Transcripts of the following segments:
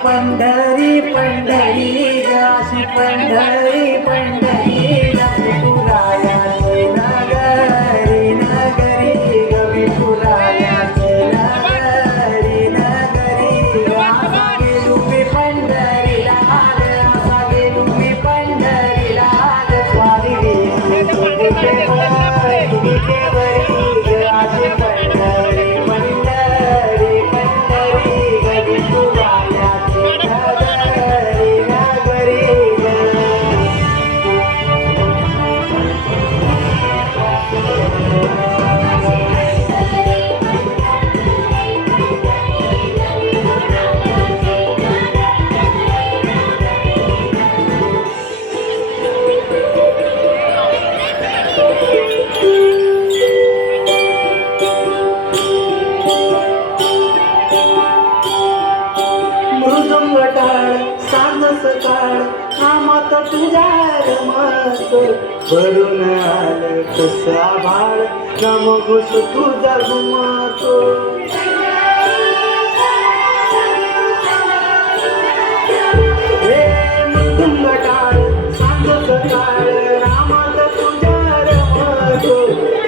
पंढरी पंढरी अशी पंढरी पंढरी विठुरायाची नगरी नगरी ग विठुरायाची नगरी नगरी असा गेलो मी पंढरीला असा गेलो मी पंढरीला स्वारी विठुरायाची अशी पंढरी पंढरी पंढरी ग विठुरायाची नगरी नगरी मृदुंग टाळ साध सकाळ नामात तुझ्या रमत भरून आलं कसं आभाळ नाम घुस तुझा घुमतो हे मृदुंग टाळ साध सकाळ नामात तुझ्या रमत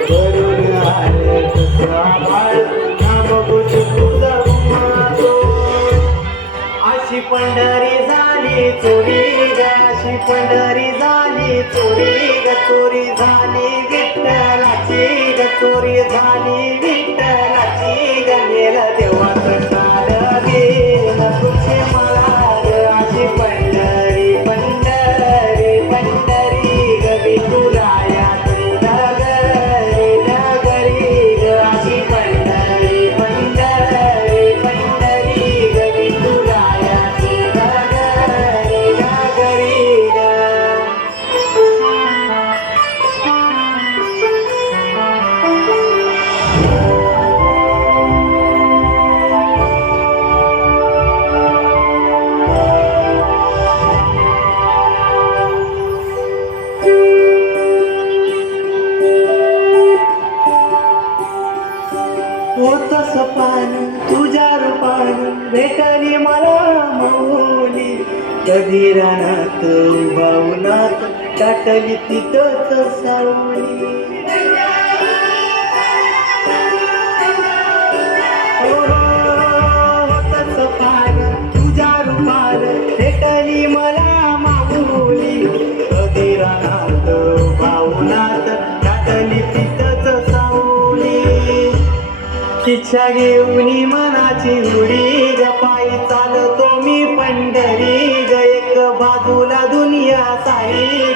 भरून आलं कसं आभाळ नाम घुस तुझा घुमतो अशी पंढरी झाली चोरी ग अशी पंढरी झाली चोरी ग चोरी झाली विठ्ठलाची ग चोरी झाली विठ्ठलाची ग नेल देवाचं काल गेल तुझे मला ग अशी पंढरी पंढरी पंढरी ग विठुरायाची नगरी नगरी ग अशी पंढरी पंढरी पंढरी ग विठुरायाची नगरी नगरी ग होतस पान तुझ्या रूपान भेटली मला मौली कधी रानात उभावनात टाटली तिथंच सावली होतस पान तुझ्या रूपान भेटली मला माऊली कधी रानात उभावनात टाटली तिथंच सावली इच्छा घेऊन मनाची उडी ग पायी चालतो मी पंढरी ग एक बाजूला दुनिया सारी